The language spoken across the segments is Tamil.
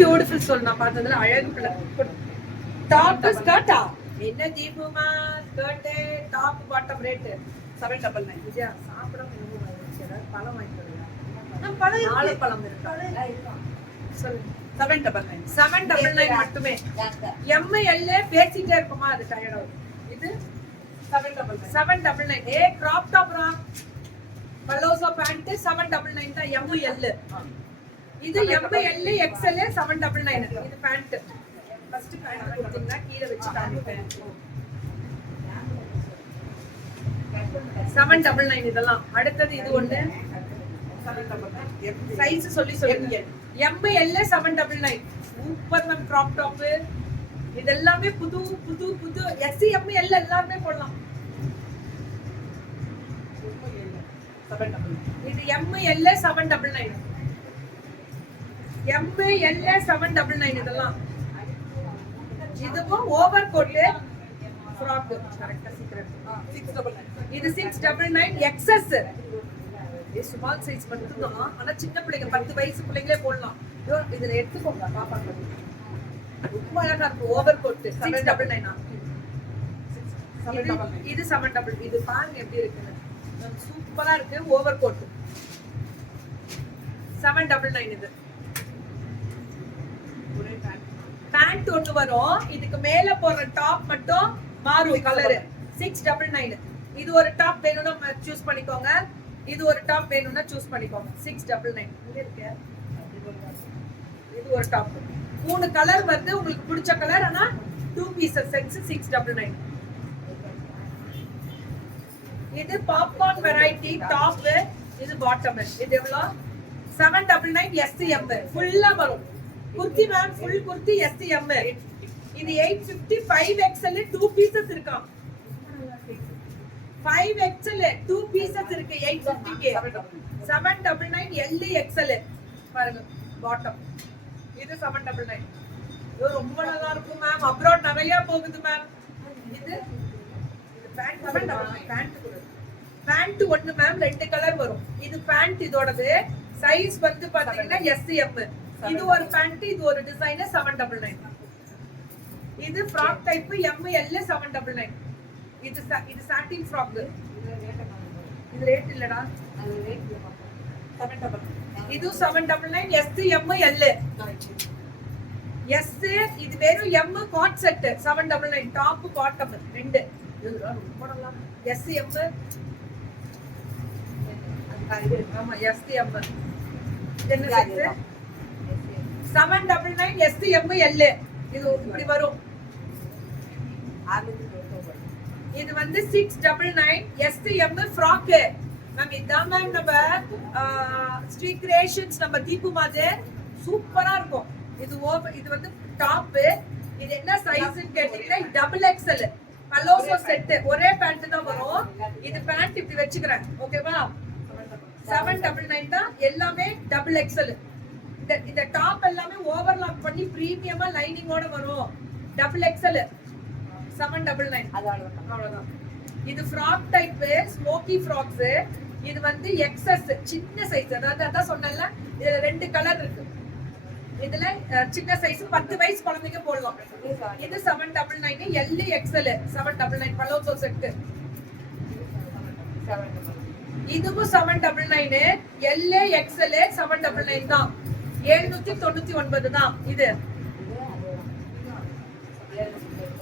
பியூட்டிஃபுல் சொல் நான் பார்த்ததுல அழகு டாப் ஸ்கர்ட்டா என்ன தீபுமா skirt top bottom rate 799 Vijaya சாப்பிட பழம் வாங்கிட்டு பழம் பழம் இருக்கு சொல்லு 799 மட்டுமே எம்எல் பேசிட்டே இருக்குமா அது டயர்ட் ஆகும் இது 799 ஏ கிராப் டாப் ரா பலோசோ பேண்ட் 799 தான் எம்எல் இது எம்எல் எக்ஸ்எல் 799 இது பேண்ட் ஃபர்ஸ்ட் பேண்ட் கொடுத்தீங்கன்னா கீழ வச்சு காமிப்பேன் 799 இதெல்லாம் அடுத்தது இது ஒண்ணு சைஸ் சொல்லி சொல்லுங்க ML 799 super ma'am crop top இது எல்லாமே புது புது புது எஸ் எம்எல் எல்லாமே போடலாம் இது எம்எல் 799 எம்எல் 799 இதெல்லாம் இதுவும் ஓவர் கோட் ஃப்ராக் கரெக்ட்டா சீக்கிரம் 699 இது 699 எக்ஸ்எஸ் இது ஸ்மால் சைஸ் மட்டும் தான் ஆனா சின்ன பிள்ளைங்க 10 வயசு பிள்ளைங்களே போடலாம் இதுல எடுத்துக்கோங்க பாப்பாங்க ரொம்ப அழகா இருக்கு ஓவர் கோட் 699 இது 799 இது பாருங்க எப்படி இருக்குன்னு சூப்பரா இருக்கு ஓவர் கோட் 799 இது பேண்ட் ஒன்று வரும் இதுக்கு மேல போற டாப் மட்டும் மாறும் கலர் 699 இது ஒரு டாப் வேணும்னா சூஸ் பண்ணிக்கோங்க இது ஒரு டாப் வேணும்னா சூஸ் பண்ணிக்கோங்க 699 இங்க இருக்கு இது ஒரு டாப் மூணு கலர் வந்து உங்களுக்கு பிடிச்ச கலர் ஆனா 2 பீசஸ் செட்ஸ் 699 இது பாப்கார்ன் வெரைட்டி டாப் இது பாட்டம் இது எவ்வளவு 799 SCM ஃபுல்லா வரும் kurti ma'am full kurti SCM இது 850 5XL 2 பீசஸ் இருக்கா 5XL 2 பீசஸ் இருக்கு 850 கே 799 LXL பாருங்க பாட்டம் இது 799 இது ரொம்ப நல்லா இருக்கும் மேம் அப்ராட் நிறைய போகுது மேம் இது பேண்ட் 799 பேண்ட் ஒன்னு மேம் ரெண்டு கலர் வரும் இது பேண்ட் இதோடது சைஸ் வந்து பாத்தீங்கன்னா SCM இது ஒரு பேண்ட் இது ஒரு டிசைன் 799 இது ஃப்ராக் டைப் ML 799 இது சாட்டின் ஃப்ராக் இது ரேட் இல்லடா அது ரேட் 799 இது 799 SCM L S இது வெறும் M cord set 799 top bottom ரெண்டு ரொம்ப நல்லா SCM ஆமா SCM என்ன செட் 799 SCM L இது இப்படி வரும் இது வந்து 699 SCM ஃப்ராக் மேம் இதான் மேம் நம்ம ஸ்ரீ கிரியேஷன்ஸ் நம்ம தீபு மாதிரி சூப்பரா இருக்கும் இது வந்து டாப் இது என்ன சைஸ்னு கேட்டீங்கன்னா டபுள் XL பலோசோ செட் ஒரே பேண்ட் தான் வரும் இது பேண்ட் இப்படி வச்சுக்கிறேன் ஓகேவா 799 தான் எல்லாமே டபுள் XL இந்த டாப் எல்லாமே ஓவர்லாக் பண்ணி பிரீமியமா லைனிங்கோட வரும் டபுள் XL 799 அவ்வளவுதான் இது ஃப்ராக் டைப் ஸ்மோக்கி ஃப்ராக்ஸ் இது வந்து எக்ஸ்எஸ் சின்ன சைஸ் அதான் சொன்னேன்ல இதுல ரெண்டு கலர் இருக்கு இதுல சின்ன சைஸ் 10 வயசு குழந்தைங்க போடலாம் இது 799 LXL 799 பலோசோ செட் இதுவும் 799 LXL 799 தான் 799 தான் இது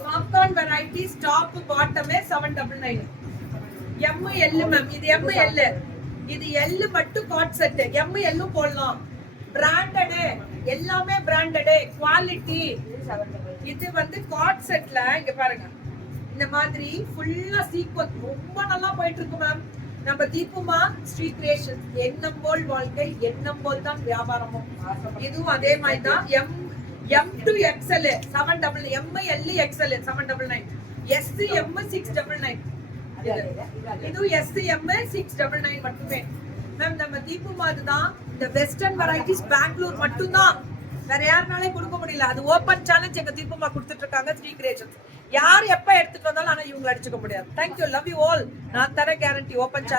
popcorn varieties top bottom 799 ML ma'am இது ML இது L மட்டும் காட் செட் ML போடலாம் பிராண்டட் எல்லாமே பிராண்டட் குவாலிட்டி இது வந்து காட் செட்ல இங்க பாருங்க இந்த மாதிரி ஃபுல்லா சீக்வன்ஸ் ரொம்ப நல்லா போயிட்டு இருக்கு மேம் நம்ம தீபுமா ஸ்ரீ கிரியேஷன்ஸ் எண்ணம் போல் வாழ்க்கை எண்ணம் போல் தான் வியாபாரமும் இதுவும் அதே மாதிரி தான் M to XL 799 ML XL 799 SCM 699 இது SCM 699 மட்டுமே மேம் நம்ம தீபுமாது தான் இந்த வெஸ்டர்ன் வெரைட்டிஸ் பெங்களூர் மட்டும் தான் வேற யாருனாலே கொடுக்க முடியல அது ஓபன் சேலஞ்ச் எங்க தீபுமா கொடுத்துட்டு இருக்காங்க ஸ்ரீ கிரியேஷன்ஸ் யார் எப்ப எடுத்துட்டு வந்தாலும் ஆனா இவங்க அடிச்சுக்க முடியாது தேங்க்யூ லவ் யூ ஆல் நான் தர கேரண்டி ஓபன்